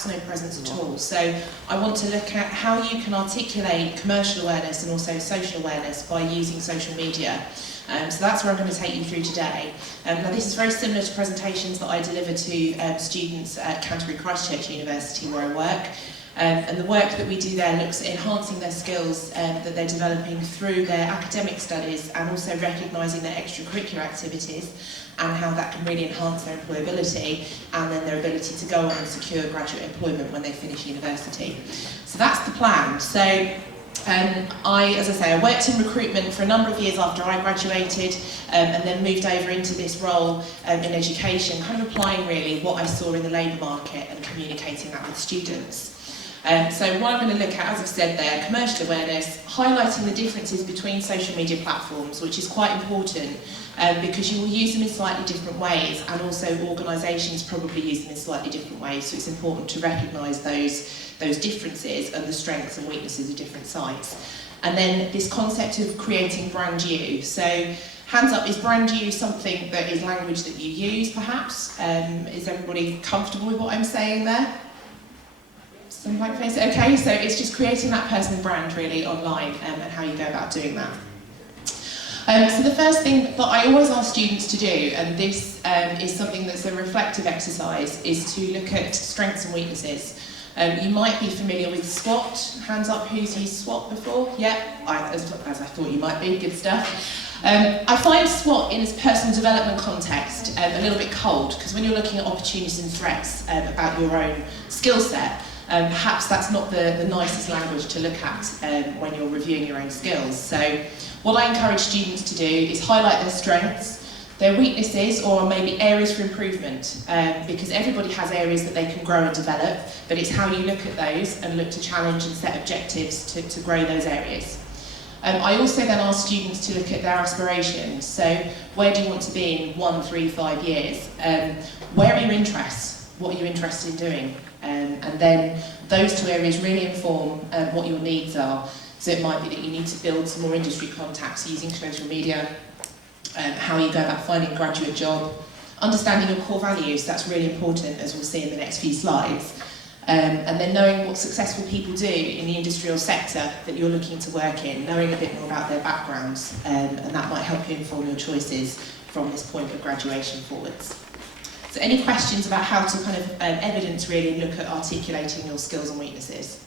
perhaps no presence at all. So I want to look at how you can articulate commercial awareness and also social awareness by using social media. So that's where I'm going to take you through today. Now this is very similar to presentations that I deliver to students at Canterbury Christ Church University where I work. And the work that we do there looks at enhancing their skills that they're developing through their academic studies and also recognising their extracurricular activities and how that can really enhance their employability and then their ability to go on and secure graduate employment when they finish university. So that's the plan. So as I say, I worked in recruitment for a number of years after I graduated and then moved over into this role in education, kind of applying really what I saw in the labour market and communicating that with students. So what I'm going to look at, as I've said there, commercial awareness, highlighting the differences between social media platforms, which is quite important because you will use them in slightly different ways and also organisations probably use them in slightly different ways, so it's important to recognise those differences and the strengths and weaknesses of different sites. And then this concept of creating brand you. So hands up, is brand you something that is language that you use perhaps? Is everybody comfortable with what I'm saying there? Some blank face. Okay, so it's just creating that personal brand really online and how you go about doing that. So the first thing that I always ask students to do, and this is something that's a reflective exercise, is to look at strengths and weaknesses. You might be familiar with SWOT. Hands up, who's used SWOT before? Yeah, as I thought you might be, good stuff. I find SWOT in its personal development context a little bit cold, because when you're looking at opportunities and threats about your own skill set, perhaps that's not the nicest language to look at when you're reviewing your own skills. So what I encourage students to do is highlight their strengths, their weaknesses, or maybe areas for improvement, because everybody has areas that they can grow and develop, but it's how you look at those and look to challenge and set objectives to grow those areas. I also then ask students to look at their aspirations. So where do you want to be in 1, 3, 5 years? Where are your interests? What are you interested in doing? And then those two areas really inform what your needs are. So it might be that you need to build some more industry contacts using social media, how you go about finding a graduate job, understanding your core values, that's really important as we'll see in the next few slides, and then knowing what successful people do in the industry or sector that you're looking to work in, knowing a bit more about their backgrounds, and that might help you inform your choices from this point of graduation forwards. So any questions about how to kind of evidence really look at articulating your skills and weaknesses?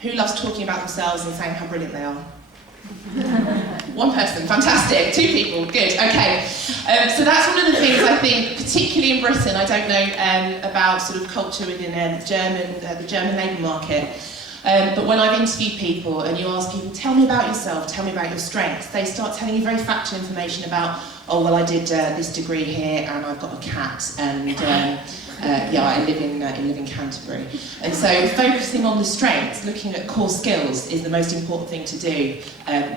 Who loves talking about themselves and saying how brilliant they are? One person, fantastic. 2 people, good, okay. So that's one of the things I think, particularly in Britain, I don't know about sort of culture within the German labour market, but when I've interviewed people and you ask people, tell me about yourself, tell me about your strengths, they start telling you very factual information about, oh, well, I did this degree here and I've got a cat and yeah, I live in Canterbury. And so focusing on the strengths, looking at core skills is the most important thing to do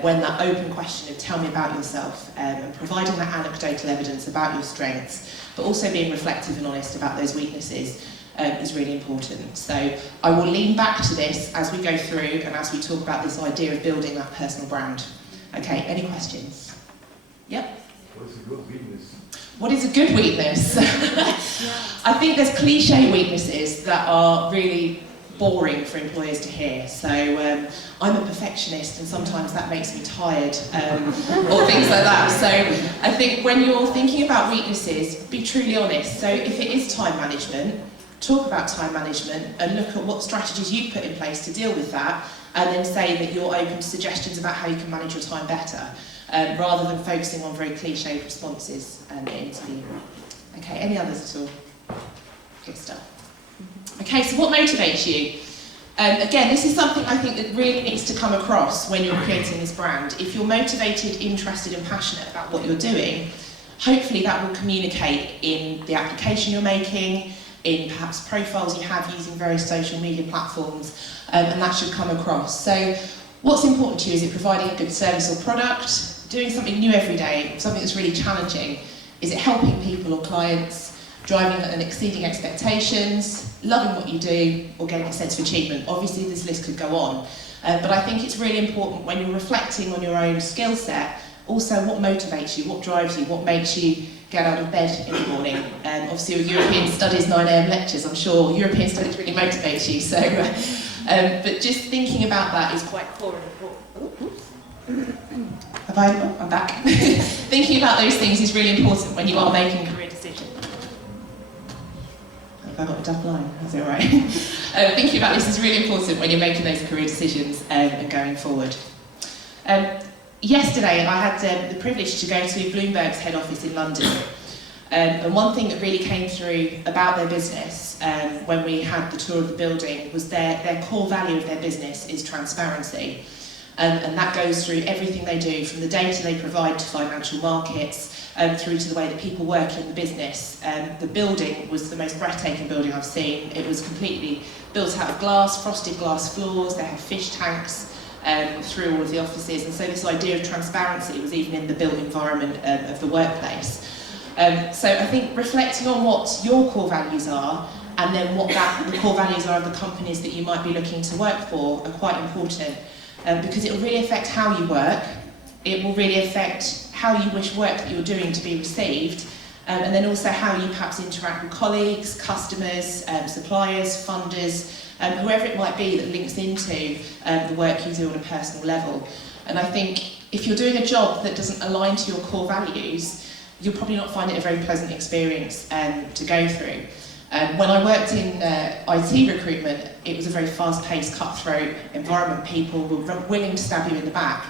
when that open question of tell me about yourself and providing that anecdotal evidence about your strengths, but also being reflective and honest about those weaknesses is really important. So I will lean back to this as we go through and as we talk about this idea of building that personal brand. Okay, any questions? Yep. What is a good weakness? What is a good weakness? I think there's cliche weaknesses that are really boring for employers to hear. So I'm a perfectionist and sometimes that makes me tired or things like that. So I think when you're thinking about weaknesses, be truly honest. So if it is time management, talk about time management and look at what strategies you've put in place to deal with that, and then say that you're open to suggestions about how you can manage your time better. Rather than focusing on very cliched responses in interview. Okay, any others at all? Good stuff. Okay, so what motivates you? Again, this is something I think that really needs to come across when you're creating this brand. If you're motivated, interested and passionate about what you're doing, hopefully that will communicate in the application you're making, in perhaps profiles you have using various social media platforms, and that should come across. So what's important to you? Is it providing a good service or product? Doing something new every day, something that's really challenging? Is it helping people or clients, driving and exceeding expectations, loving what you do, or getting a sense of achievement? Obviously this list could go on, but I think it's really important when you're reflecting on your own skill set, also what motivates you, what drives you, what makes you get out of bed in the morning. Obviously your European Studies 9 AM lectures, I'm sure European Studies really motivates you, so, but just thinking about that is quite core and important. I'm back. Thinking about those things is really important when you are making career decisions. Have I got a double line? Is it all right? Thinking about this is really important when you're making those career decisions and going forward. Yesterday I had the privilege to go to Bloomberg's head office in London, and one thing that really came through about their business when we had the tour of the building was their core value of their business is transparency. And that goes through everything they do, from the data they provide to financial markets, through to the way that people work in the business. The building was the most breathtaking building I've seen. It was completely built out of glass, frosted glass floors, they had fish tanks through all of the offices, and so this idea of transparency was even in the built environment of the workplace. So I think reflecting on what your core values are, and then what the core values are of the companies that you might be looking to work for are quite important. Because it will really affect how you work, it will really affect how you wish work that you're doing to be received, and then also how you perhaps interact with colleagues, customers, suppliers, funders, whoever it might be that links into the work you do on a personal level. And I think if you're doing a job that doesn't align to your core values, you'll probably not find it a very pleasant experience to go through. When I worked in IT recruitment, it was a very fast-paced, cutthroat environment. People were willing to stab you in the back.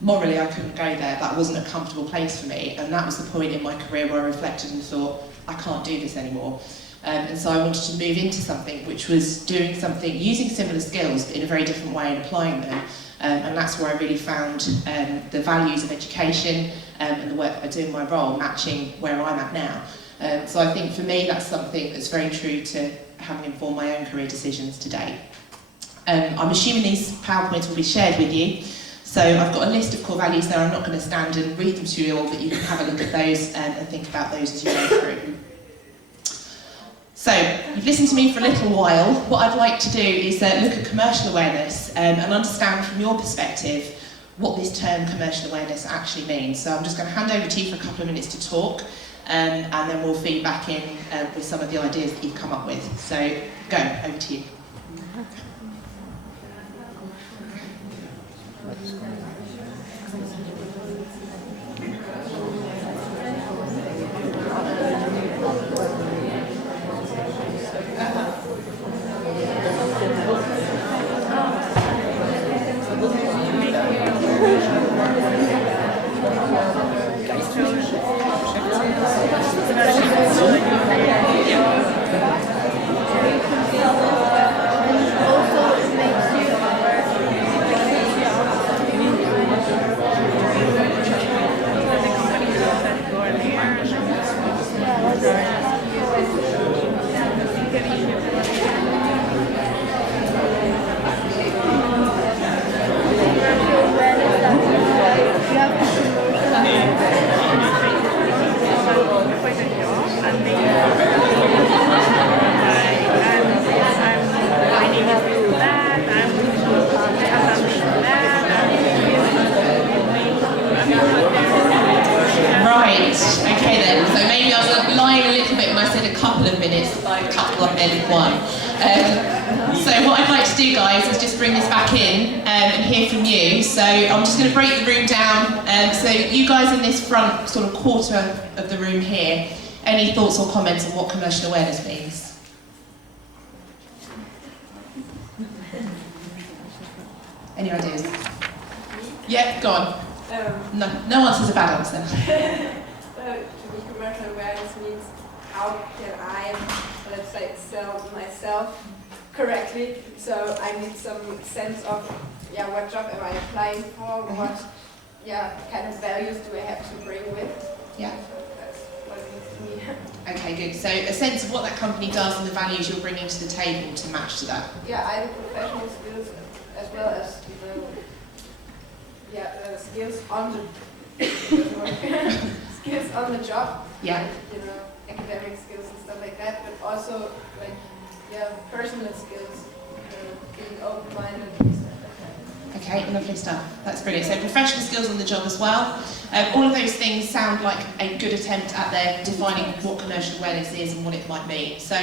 Morally, I couldn't go there. That wasn't a comfortable place for me, and that was the point in my career where I reflected and thought, I can't do this anymore. And so I wanted to move into something which was doing something, using similar skills, but in a very different way and applying them. And that's where I really found the values of education and the work that I do in my role matching where I'm at now. So I think for me that's something that's very true to having informed my own career decisions today. I'm assuming these PowerPoints will be shared with you. So I've got a list of core values there. I'm not going to stand and read them to you all, but you can have a look at those and think about those as you go through. So you've listened to me for a little while. What I'd like to do is look at commercial awareness and understand from your perspective what this term commercial awareness actually means. So I'm just going to hand over to you for a couple of minutes to talk. And then we'll feed back in with some of the ideas that you've come up with. So, go, over to you. So what I'd like to do, guys, is just bring this back in and hear from you. So I'm just going to break the room down. So you guys in this front sort of quarter of the room here, any thoughts or comments on what commercial awareness means? Any ideas? Yeah, go on. No answer's a bad answer. To me, commercial awareness means how can I, let's say, sell myself correctly. So I need some sense of, what job am I applying for? What, kind of values do I have to bring with? Yeah. So that's what it means to me. Okay, good. So a sense of what that company does and the values you're bringing to the table to match to that. Yeah, either professional skills as well as the skills on the skills on the job. Yeah. Like, academic skills and stuff like that, but also personal skills, being open-minded and stuff like that. Okay, lovely stuff. That's brilliant. So professional skills on the job as well. All of those things sound like a good attempt at their defining what commercial awareness is and what it might mean. So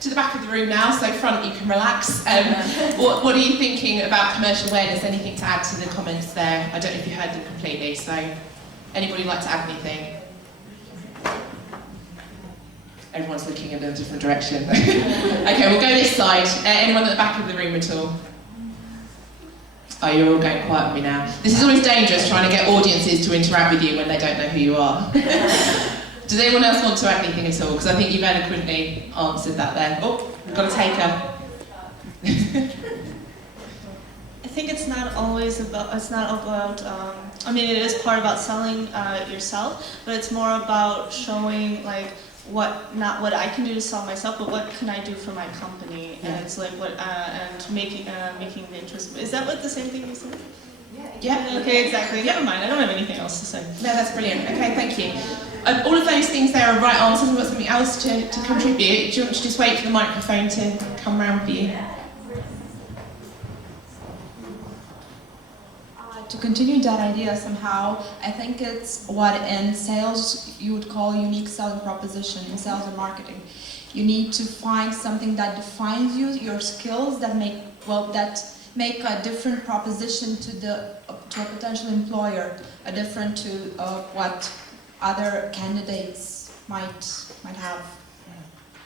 to the back of the room now, so front you can relax. What are you thinking about commercial awareness? Anything to add to the comments there? I don't know if you heard them completely, so anybody like to add anything? Everyone's looking in a different direction. Okay, we'll go this side. Anyone at the back of the room at all? Oh, you're all going quiet on me now. This is always dangerous, trying to get audiences to interact with you when they don't know who you are. Does anyone else want to add anything at all? Because I think you've eloquently answered that there. Oh, we've got a taker. I think it's not about, I mean, it is part about selling yourself, but it's more about showing, like, not what I can do to sell myself, but what can I do for my company, Yeah. and it's like and making the interest. Is that what the same thing you said? Yeah. Okay, exactly. Never mind. I don't have anything else to say. No, that's brilliant. Okay, thank you. All of those things there are right answers. We've got something else to contribute. Do you want to just wait for the microphone to come round for you? To continue that idea somehow, I think it's what in sales you would call unique selling proposition in sales and marketing. You need to find something that defines you, your skills that make a different proposition to a potential employer, a different to what other candidates might have.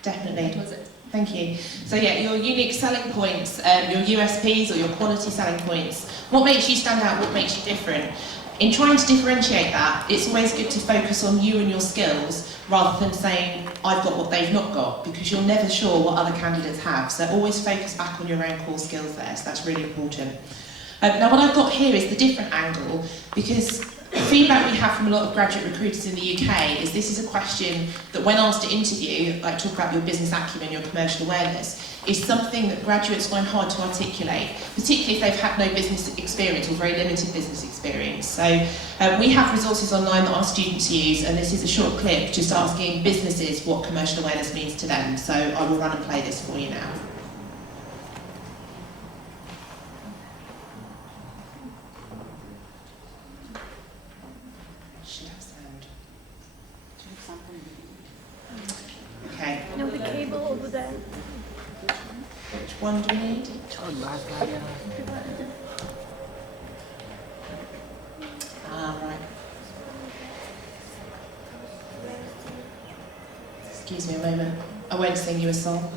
Definitely. That was it. Thank you. So yeah, your unique selling points, your USPs or your quality selling points. What makes you stand out? What makes you different? In trying to differentiate that, it's always good to focus on you and your skills rather than saying, I've got what they've not got, because you're never sure what other candidates have. So always focus back on your own core skills there. So that's really important. Now what I've got here is the different angle, because the feedback we have from a lot of graduate recruiters in the UK is this is a question that when asked to interview, like talk about your business acumen, your commercial awareness, is something that graduates find hard to articulate, particularly if they've had no business experience or very limited business experience. So we have resources online that our students use, and this is a short clip just asking businesses what commercial awareness means to them. So I will run and play this for you now. Okay. No, the cable over there. Which one do we need? Right. Excuse me a moment. I won't sing you a song.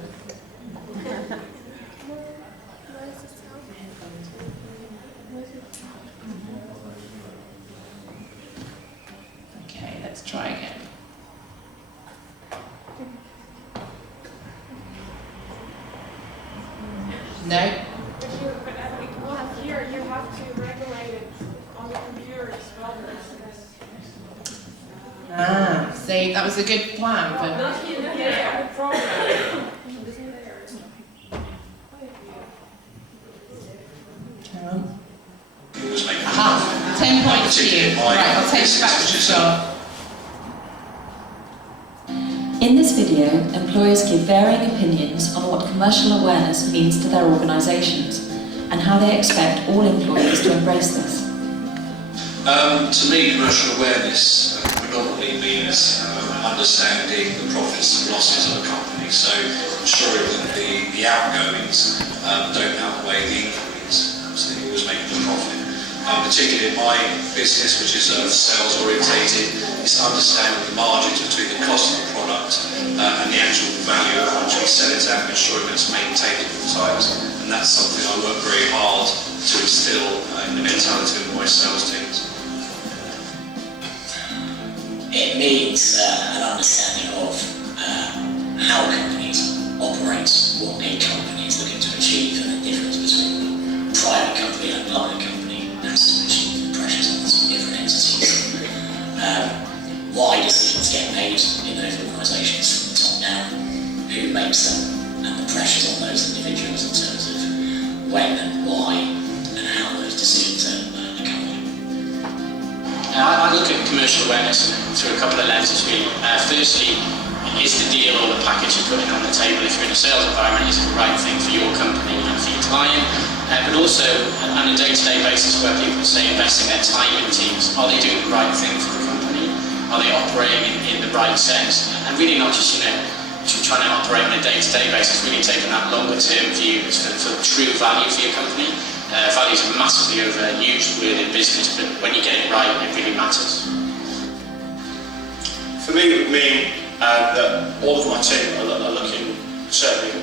Okay, let's try again. No? Here, you have to regulate it on the computer as well. Ah, see, that was a good plan, but... Not here, on the program. Hang on. Aha, 10 points to you. Right, I'll take you back to the start. In this video, employers give varying opinions on what commercial awareness means to their organisations and how they expect all employees to embrace this. To me, commercial awareness predominantly means understanding the profits and losses of a company, so ensuring that the outgoings don't outweigh the incomings, so that you're always making a profit. Particularly in my business, which is sales orientated, it's understanding the margins between the cost of the product and the actual value of once we sell it out, and ensuring that it's maintained at all times. And that's something I work very hard to instill in the mentality of my sales teams. It means an understanding of how companies operate, what a company is looking to achieve, and the difference between a private company and a public company, and to achieve the pressures on some different entities. Why decisions get made in those organisations from the top down, who makes them, and the pressures on those individuals in terms of when and why and how those decisions are accompanied. I look at commercial awareness through a couple of lenses really. Firstly, is the deal or the package you're putting on the table if you're in a sales environment, is it the right thing for your company and for your client? But also, on a day-to-day basis where people say investing their time in teams, are they doing the right thing for the company? Are they operating in the right sense? And really not just, trying to operate on a day-to-day basis, really taking that longer-term view for true value for your company. Values are massively overused within business, but when you get it right, it really matters. For me, it would mean that all of my team are looking certainly at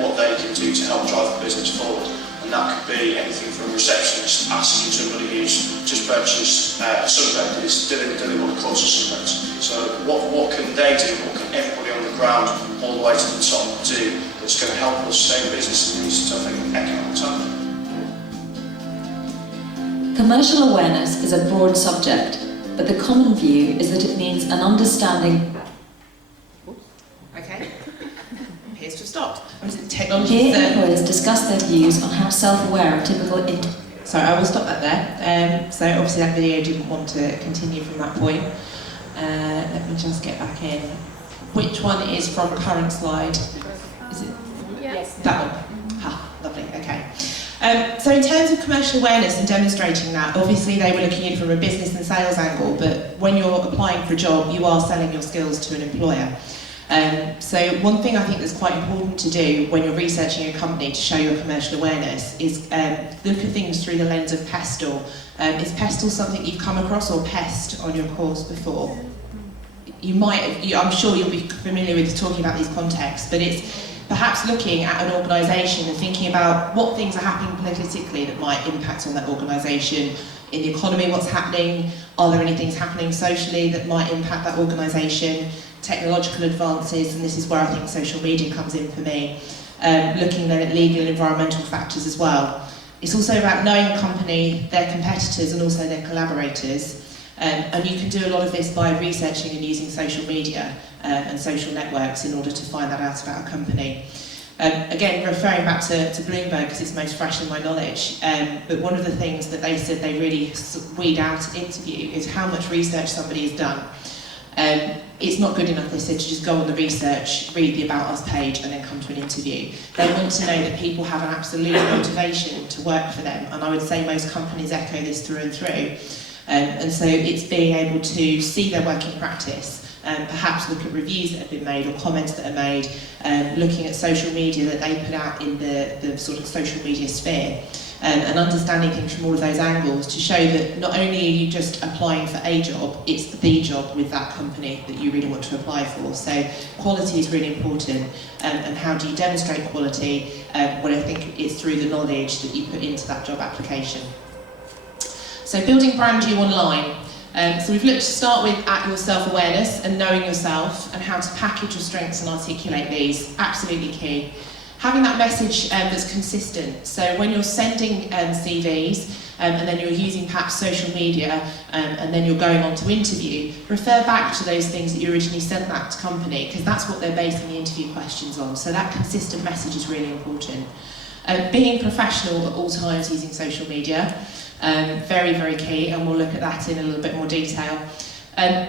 what they can do to help drive the business forward. And that could be anything from a receptionist asking somebody who's just purchased a sunbed, is do they want a course of sunbeds? So what can they do, what can everybody on the ground all the way to the top do that's going to help us stay in business in these tough economic times? Commercial awareness is a broad subject, but the common view is that it means an understanding. Okay. Appears to have stopped. Technology. Here, employers discuss their views on how self-aware of typical. Sorry, I will stop that there. So obviously that video didn't want to continue from that point. Let me just get back in. Which one is from the current slide? Is it? Yes. That one. Ha, lovely. Okay. So in terms of commercial awareness and demonstrating that, obviously they were looking at it from a business and sales angle, but when you're applying for a job, you are selling your skills to an employer. So one thing I think that's quite important to do when you're researching a company to show your commercial awareness is look at things through the lens of PESTLE. Is PESTLE something you've come across, or PEST on your course before? You might, I'm sure you'll be familiar with talking about these contexts, but it's perhaps looking at an organisation and thinking about what things are happening politically that might impact on that organisation. In the economy, what's happening? Are there any things happening socially that might impact that organisation? Technological advances, and this is where I think social media comes in for me. Looking then at legal and environmental factors as well. It's also about knowing a company, their competitors, and also their collaborators. And you can do a lot of this by researching and using social media and social networks in order to find that out about a company. Again, referring back to Bloomberg because it's most fresh in my knowledge, but one of the things that they said they really weed out in interview is how much research somebody has done. It's not good enough, they said, to just go on the research, read the About Us page and then come to an interview. They want to know that people have an absolute motivation to work for them, and I would say most companies echo this through and through. And so it's being able to see their working practice, perhaps look at reviews that have been made or comments that are made, looking at social media that they put out in the sort of social media sphere, and understanding things from all of those angles to show that not only are you just applying for a job, it's the job with that company that you really want to apply for. So quality is really important, and how do you demonstrate quality? Well, I think it's through the knowledge that you put into that job application. So building brand you online. So we've looked to start with at your self-awareness and knowing yourself and how to package your strengths and articulate these, absolutely key. Having that message that's consistent. So when you're sending CVs and then you're using perhaps social media and then you're going on to interview, refer back to those things that you originally sent that to company, because that's what they're basing the interview questions on. So that consistent message is really important. Being professional at all times using social media. Very, very key, and we'll look at that in a little bit more detail.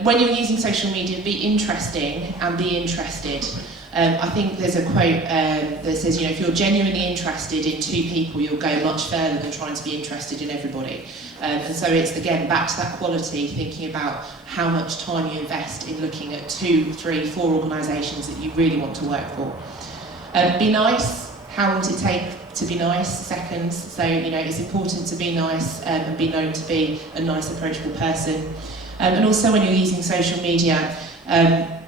When you're using social media, be interesting and be interested. I think there's a quote that says, if you're genuinely interested in two people, you'll go much further than trying to be interested in everybody. And so it's, again, back to that quality, thinking about how much time you invest in looking at 2, 3, 4 organisations that you really want to work for. Be nice. How long does it take to be nice? Seconds. So, it's important to be nice and be known to be a nice, approachable person. And also when you're using social media,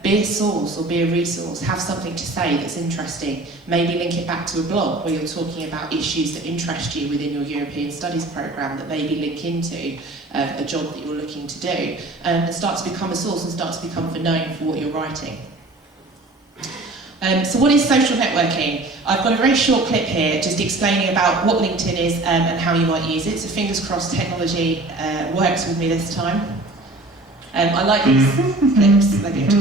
be a source or be a resource. Have something to say that's interesting. Maybe link it back to a blog where you're talking about issues that interest you within your European Studies programme that maybe link into a job that you're looking to do. And start to become a source and start to become known for what you're writing. So what is social networking? I've got a very short clip here just explaining about what LinkedIn is and how you might use it. So fingers crossed technology works with me this time. I like these clips, they're good.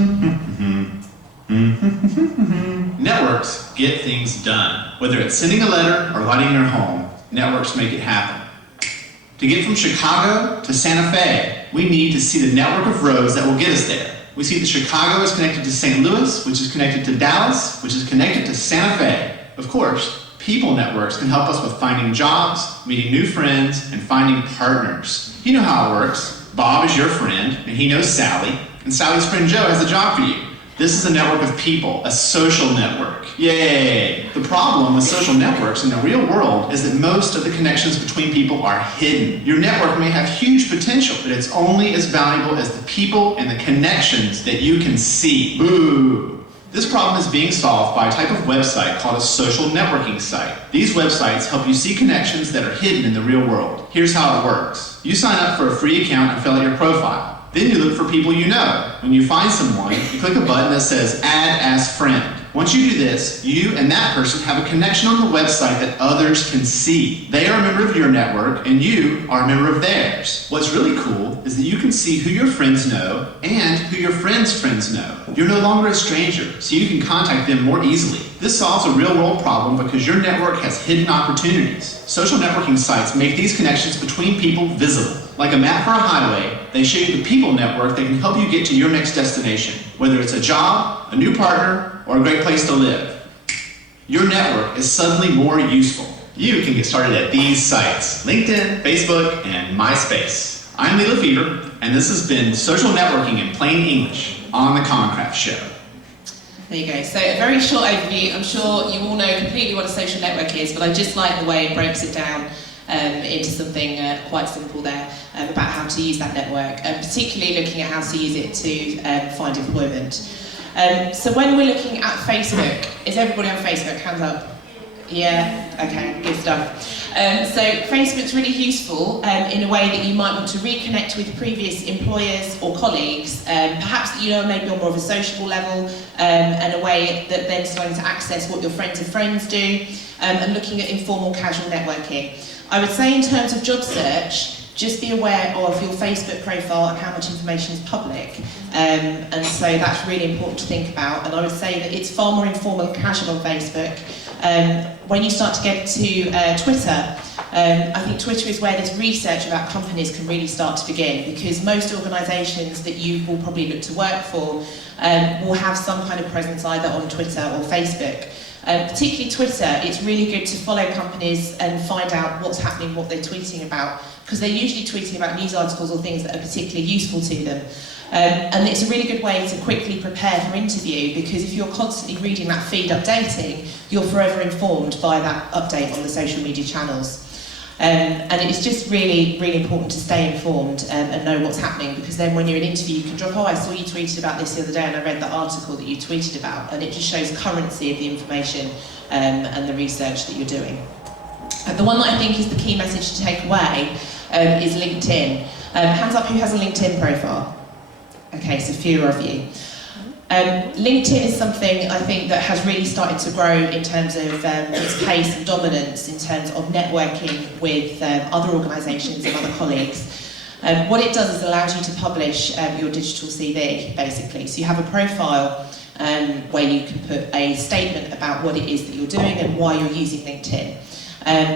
Networks get things done. Whether it's sending a letter or lighting your home, networks make it happen. To get from Chicago to Santa Fe, we need to see the network of roads that will get us there. We see that Chicago is connected to St. Louis, which is connected to Dallas, which is connected to Santa Fe. Of course, People networks can help us with finding jobs, meeting new friends, and finding partners. You know how it works. Bob is your friend, and he knows Sally, and Sally's friend Joe has a job for you. This is a network of people, a social network. Yay! The problem with social networks in the real world is that most of the connections between people are hidden. Your network may have huge potential, but it's only as valuable as the people and the connections that you can see. Boo! This problem is being solved by a type of website called a social networking site. These websites help you see connections that are hidden in the real world. Here's how it works. You sign up for a free account and fill out your profile. Then you look for people you know. When you find someone, you click a button that says Add as Friend. Once you do this, you and that person have a connection on the website that others can see. They are a member of your network, and you are a member of theirs. What's really cool is that you can see who your friends know and who your friends' friends know. You're no longer a stranger, so you can contact them more easily. This solves a real-world problem because your network has hidden opportunities. Social networking sites make these connections between people visible. Like a map for a highway, they show you the people network that can help you get to your next destination, whether it's a job, a new partner, or a great place to live. Your network is suddenly more useful. You can get started at these sites: LinkedIn, Facebook, and MySpace. I'm Lee Lefevre, and this has been Social Networking in Plain English on The Common Craft Show. There you go. So a very short overview. I'm sure you all know completely what a social network is, but I just like the way it breaks it down into something quite simple there about how to use that network, and particularly looking at how to use it to find employment. So when we're looking at Facebook, is everybody on Facebook? Hands up. Yeah, okay, good stuff. So Facebook's really useful in a way that you might want to reconnect with previous employers or colleagues, perhaps that you know maybe on more of a sociable level, and a way that then starting to access what your friends of friends do, and looking at informal casual networking. I would say in terms of job search, just be aware of your Facebook profile and how much information is public. And so that's really important to think about. And I would say that it's far more informal and casual on Facebook. When you start to get to Twitter, I think Twitter is where this research about companies can really start to begin, because most organisations that you will probably look to work for will have some kind of presence either on Twitter or Facebook. Particularly Twitter, it's really good to follow companies and find out what's happening, what they're tweeting about, because they're usually tweeting about news articles or things that are particularly useful to them. And it's a really good way to quickly prepare for interview, because if you're constantly reading that feed updating, you're forever informed by that update on the social media channels. And it's just really, really important to stay informed and know what's happening, because then when you're in an interview you can drop, oh, I saw you tweeted about this the other day and I read the article that you tweeted about, and it just shows currency of the information and the research that you're doing. The one that I think is the key message to take away is LinkedIn. Hands up who has a LinkedIn profile. Okay, so fewer of you. LinkedIn is something I think that has really started to grow in terms of its pace and dominance in terms of networking with other organisations and other colleagues. What it does is allows you to publish your digital CV, basically. So you have a profile where you can put a statement about what it is that you're doing and why you're using LinkedIn.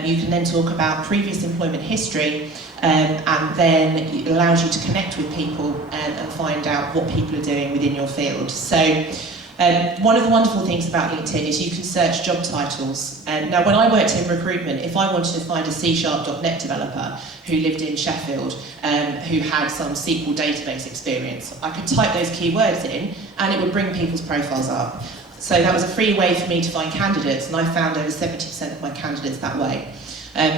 You can then talk about previous employment history, and then it allows you to connect with people and find out what people are doing within your field. So one of the wonderful things about LinkedIn is you can search job titles. Now when I worked in recruitment, if I wanted to find a C#.NET developer who lived in Sheffield, who had some SQL database experience, I could type those keywords in and it would bring people's profiles up. So that was a free way for me to find candidates, and I found over 70% of my candidates that way.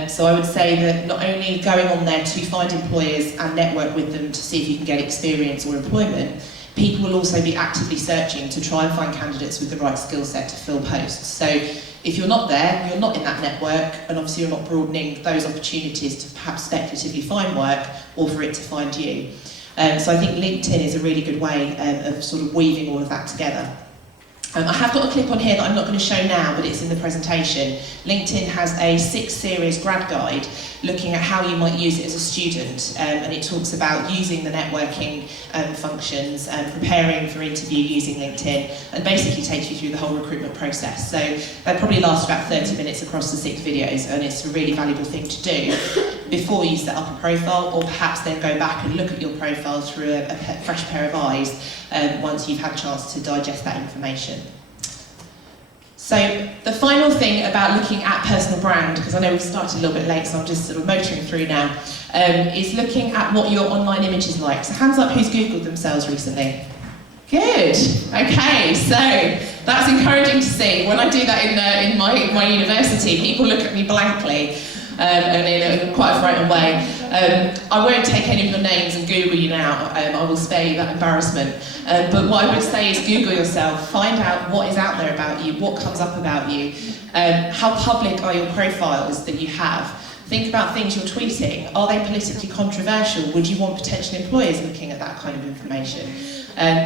So I would say that not only going on there to find employers and network with them to see if you can get experience or employment, people will also be actively searching to try and find candidates with the right skill set to fill posts. So if you're not there, you're not in that network, and obviously you're not broadening those opportunities to perhaps speculatively find work or for it to find you. So I think LinkedIn is a really good way of sort of weaving all of that together. I have got a clip on here that I'm not going to show now, but it's in the presentation. LinkedIn has a 6-series grad guide looking at how you might use it as a student, and it talks about using the networking functions and preparing for interview using LinkedIn, and basically takes you through the whole recruitment process. So they probably last about 30 minutes across the 6 videos, and it's a really valuable thing to do before you set up a profile, or perhaps then go back and look at your profile through a fresh pair of eyes once you've had a chance to digest that information. So the final thing about looking at personal brand, because I know we've started a little bit late, so I'm just sort of motoring through now, is looking at what your online image is like. So hands up who's Googled themselves recently. Good. Okay, so that's encouraging to see. When I do that in my university, people look at me blankly and in a quite a frightened way. I won't take any of your names and Google you now. I will spare you that embarrassment. But what I would say is Google yourself, find out what is out there about you, what comes up about you, how public are your profiles that you have. Think about things you're tweeting. Are they politically controversial? Would you want potential employers looking at that kind of information?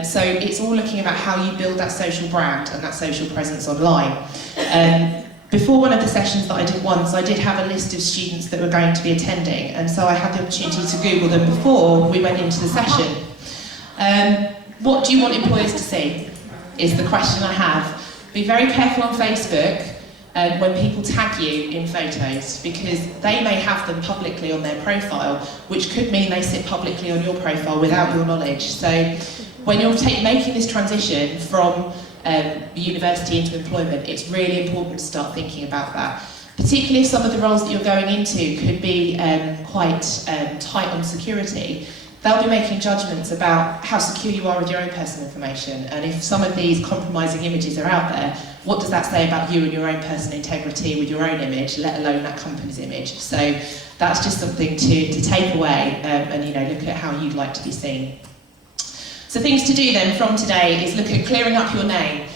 So it's all looking about how you build that social brand and that social presence online. Before one of the sessions that I did once, I did have a list of students that were going to be attending, and so I had the opportunity to Google them before we went into the session. What do you want employers to see, is the question I have. Be very careful on Facebook when people tag you in photos, because they may have them publicly on their profile, which could mean they sit publicly on your profile without your knowledge. So when you're making this transition from university into employment, it's really important to start thinking about that. Particularly if some of the roles that you're going into could be quite tight on security, they'll be making judgments about how secure you are with your own personal information, and if some of these compromising images are out there, what does that say about you and your own personal integrity with your own image, let alone that company's image? So that's just something to take away and look at how you'd like to be seen. So things to do then from today is look at clearing up your name.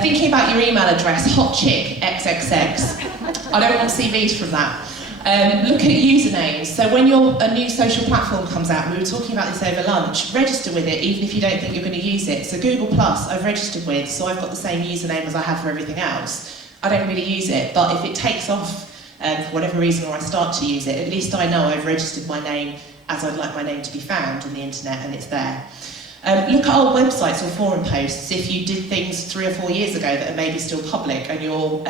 Thinking about your email address, hotchick_xxx. I don't want CVs from that. Look at usernames. So when a new social platform comes out, we were talking about this over lunch, register with it even if you don't think you're going to use it. So Google Plus I've registered with, so I've got the same username as I have for everything else. I don't really use it, but if it takes off for whatever reason or I start to use it, at least I know I've registered my name as I'd like my name to be found on the internet and it's there. Look at old websites or forum posts if you did things 3 or 4 years ago that are maybe still public and your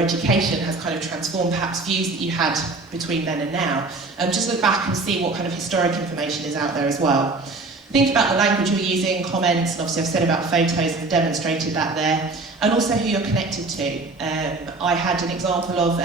education has kind of transformed perhaps views that you had between then and now. Just look back and see what kind of historic information is out there as well. Think about the language you're using, comments, and obviously I've said about photos and demonstrated that there, and also who you're connected to. I had an example of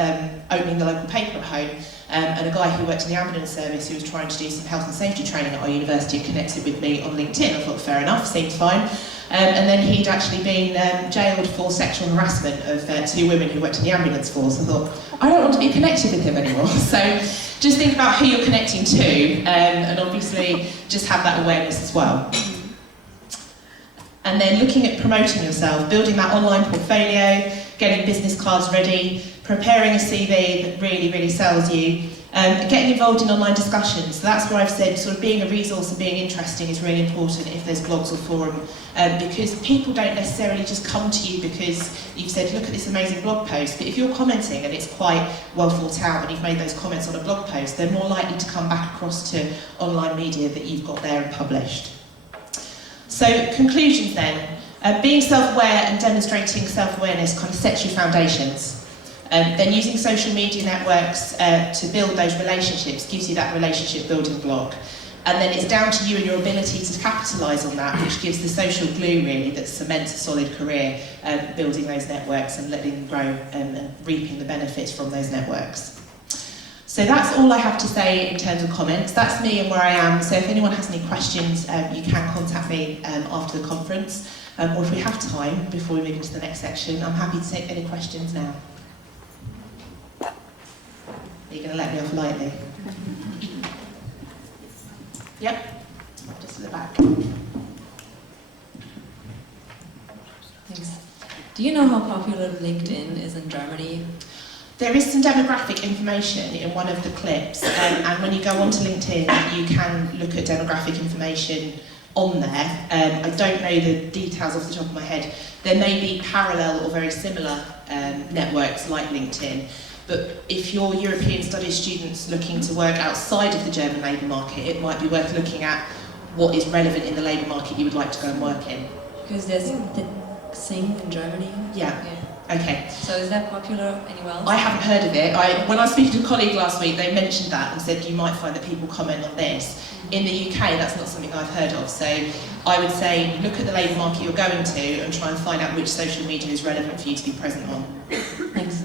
opening the local paper at home, and a guy who worked in the ambulance service who was trying to do some health and safety training at our university connected with me on LinkedIn. I thought, fair enough, seems fine. And then he'd actually been jailed for sexual harassment of 2 women who worked in the ambulance force. I thought, I don't want to be connected with him anymore. So just think about who you're connecting to, and obviously just have that awareness as well. And then looking at promoting yourself, building that online portfolio, getting business cards ready, preparing a CV that really, really sells you, getting involved in online discussions. So that's where I've said sort of being a resource and being interesting is really important if there's blogs or forum, because people don't necessarily just come to you because you've said, look at this amazing blog post, but if you're commenting and it's quite well thought out and you've made those comments on a blog post, they're more likely to come back across to online media that you've got there and published. So conclusions then, being self-aware and demonstrating self-awareness kind of sets your foundations. Then using social media networks to build those relationships gives you that relationship building block. And then it's down to you and your ability to capitalise on that, which gives the social glue really that cements a solid career, building those networks and letting them grow and reaping the benefits from those networks. So that's all I have to say in terms of comments. That's me and where I am. So if anyone has any questions, you can contact me after the conference. Or if we have time before we move into the next section, I'm happy to take any questions now. Are you going to let me off lightly? Yep, just at the back. Thanks. Do you know how popular LinkedIn is in Germany? There is some demographic information in one of the clips, and when you go onto LinkedIn, you can look at demographic information on there. I don't know the details off the top of my head. There may be parallel or very similar networks like LinkedIn, but if you're European studies students looking to work outside of the German labour market, it might be worth looking at what is relevant in the labour market you would like to go and work in. Because there's the same in Germany? Yeah. Okay. So is that popular anywhere else? I haven't heard of it. When I was speaking to a colleague last week, they mentioned that and said you might find that people comment on this. In the UK, that's not something I've heard of. So I would say look at the labour market you're going to and try and find out which social media is relevant for you to be present on. Thanks.